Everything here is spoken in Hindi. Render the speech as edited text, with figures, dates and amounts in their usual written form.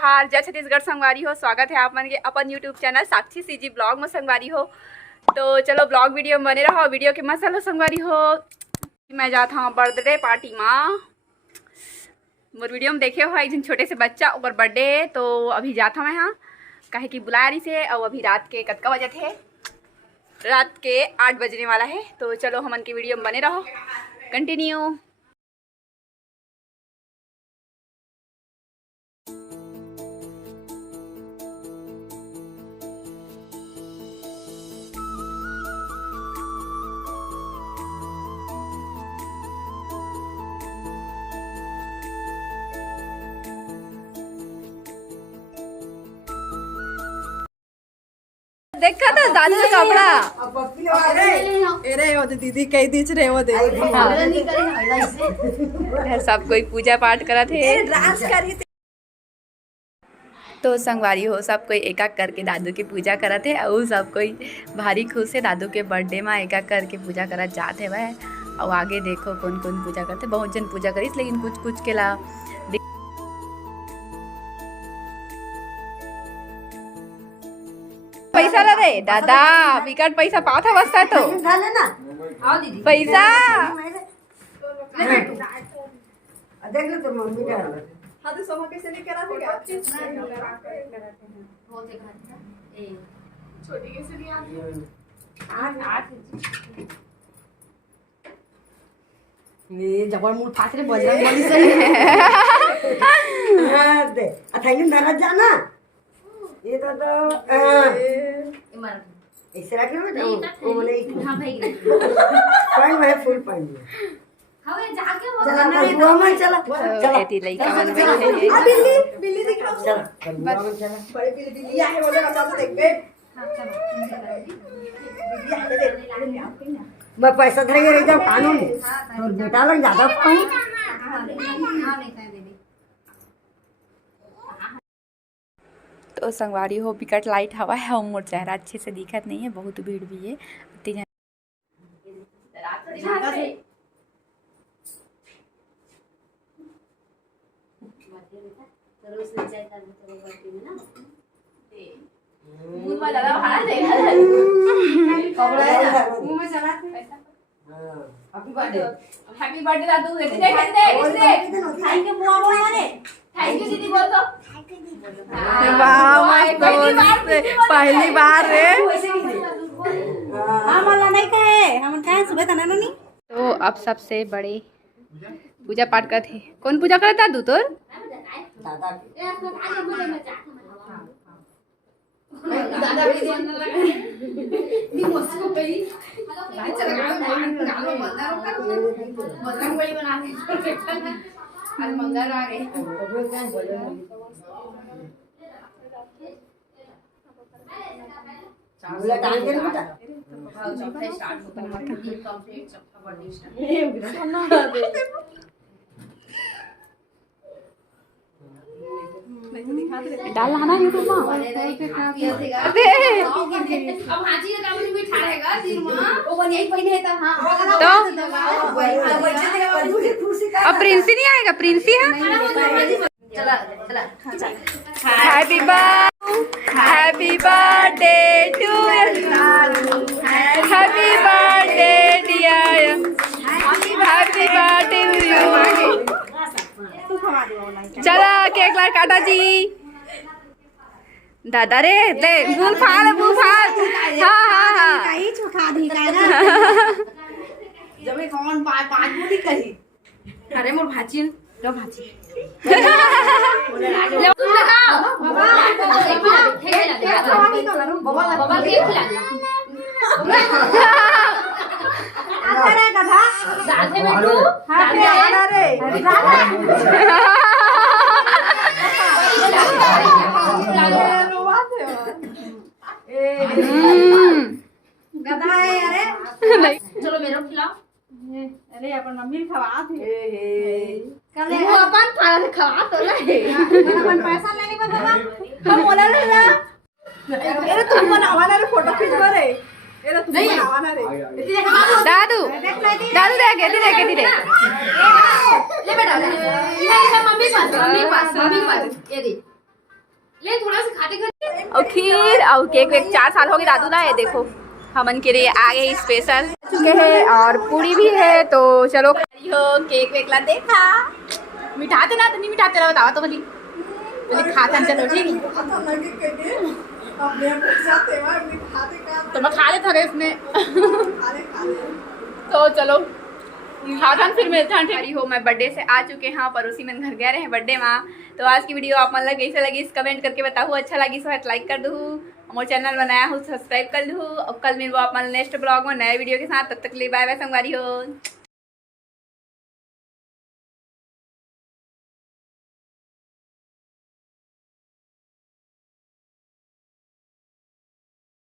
जोहार जय छत्तीसगढ़ संगवारी हो। स्वागत है आप मन के अपन यूट्यूब चैनल साक्षी सीजी ब्लॉग में संगवारी हो। तो चलो ब्लॉग वीडियो में बने रहो। वीडियो के मसल हो संगवारी हो। मैं जाता हूँ बर्थडे पार्टी में। मोर वीडियो में देखे हो एक दिन छोटे से बच्चा और बर्थडे। तो अभी जाता मैं हाँ कहे कि बुला रही से। और अभी रात के कतका बजे थे, रात के 8 बजने वाला है। तो चलो हमन की वीडियो में बने रहो। कंटिन्यू। देखा था दादू का कपड़ा। अरे वो दीदी कही दीच रहे वो दे सब कोई पूजा पाठ करा थे। तो संगवारी हो सब कोई एक एक करके दादू की पूजा करा थे। और सब कोई भारी खुश है दादू के बर्थडे में एक एक करके पूजा करा जाते वह। और आगे देखो कौन कौन पूजा करते। बहुत जन पूजा करी लेकिन कुछ कुछ के ला पैसा ला रे दादा विकट पैसा पात है बस्ता तो पैसा देख लो तो मम्मी का हां तो सोमा कैसे लेकर आते क्या छोटी कैसे नहीं आती 8 ये जबर मूड फास रे बजरंग बली से हां दे अथाइले नाराज जाना ये तो ऐसे रख लो बेटा वो बोले हां भाई पानी में फुल पानी हवे जाके हो चला बुआ में चला चला एती लइका मन बैठे है। बिल्ली बिल्ली दिखाओ चला बुआ में चला बड़ी बिल्ली बिल्ली है बोले का चल देख बे हां चलो मैं पैसा धरेंगे रह जाओ कानून तो बेटा लोग ज्यादा पाऊं हां नहीं दे तो संगवारी हो विकट लाइट हवा है और मोर चेहरा अच्छे से दिखत नहीं है। बहुत भीड़ भी है। Happy birthday Dadu. Thank you बुआ बोले थैंक यू दीदी बोल दो। पहली बार रे नहीं कहे हम कहे सुबह तना नहीं। तो अब सबसे बड़े पूजा पाठ करते। कौन पूजा करता दादू तोर दादा आज मंगल आ गए। बोला टाइम के बेटा डाल लाना यूट्यूब में। अब हाजी का मुझे भी ठाड़ेगा सिर में वो बन यही पहने है तब हां तो अब प्रिंसी नहीं आएगा। प्रिंसी है चला चला happy birthday to you. Happy birthday dear. Happy birthday to you. चला केक ला काटा जी दादा रे ले मुंह फाड़ हाँ हाँ हाँ कहीं छुखा दी का ना जब मैं कौन पांच मुड़ी कही अरे मोर भाची लो भाची बाबा केक खिला अरे गधा दादे में तू दादे आना रे गधा है अरे चलो मेरे खिलाओ। अरे अपन मम्मी खवा थे कल वो अपन पाला खवा तो रहे अपन पैसा लेने को बाबा हम बोला ना अरे तुम बनावाना रे फोटो खींचवा रे एरा तुम बनावाना रे दादू दादू देख धीरे ले बेटा ये मम्मी पास ये दे ले थोड़ा सा खाते खाते और खीर और केक वेक 4 साल हो गए दादू लाए। देखो हमन के लिए आगे स्पेशल चुके हैं और पूरी भी है। तो चलो हो केक वेक ला देखा। मिठाते ना तो नहीं मिठाते रहा बताओ तो बोली खाता चलो ठीक है। तो मैं खा लेता इसमें तो चलो खातन फिर मिलता है ठीक हो। मैं बर्थडे से आ चुके हैं पड़ोसी मन घर गए रहे बर्थडे में। तो आज की वीडियो आप मन लगे कैसे लगी कमेंट करके बताओ। अच्छा लगी तो लाइक कर दू। हमारे चैनल बनाया हो सब्सक्राइब कर लूँ। और कल मिलूँ आप मन नेक्स्ट ब्लॉग में नए वीडियो के साथ। तब तक के लिए बाय बाय संगवारी हो।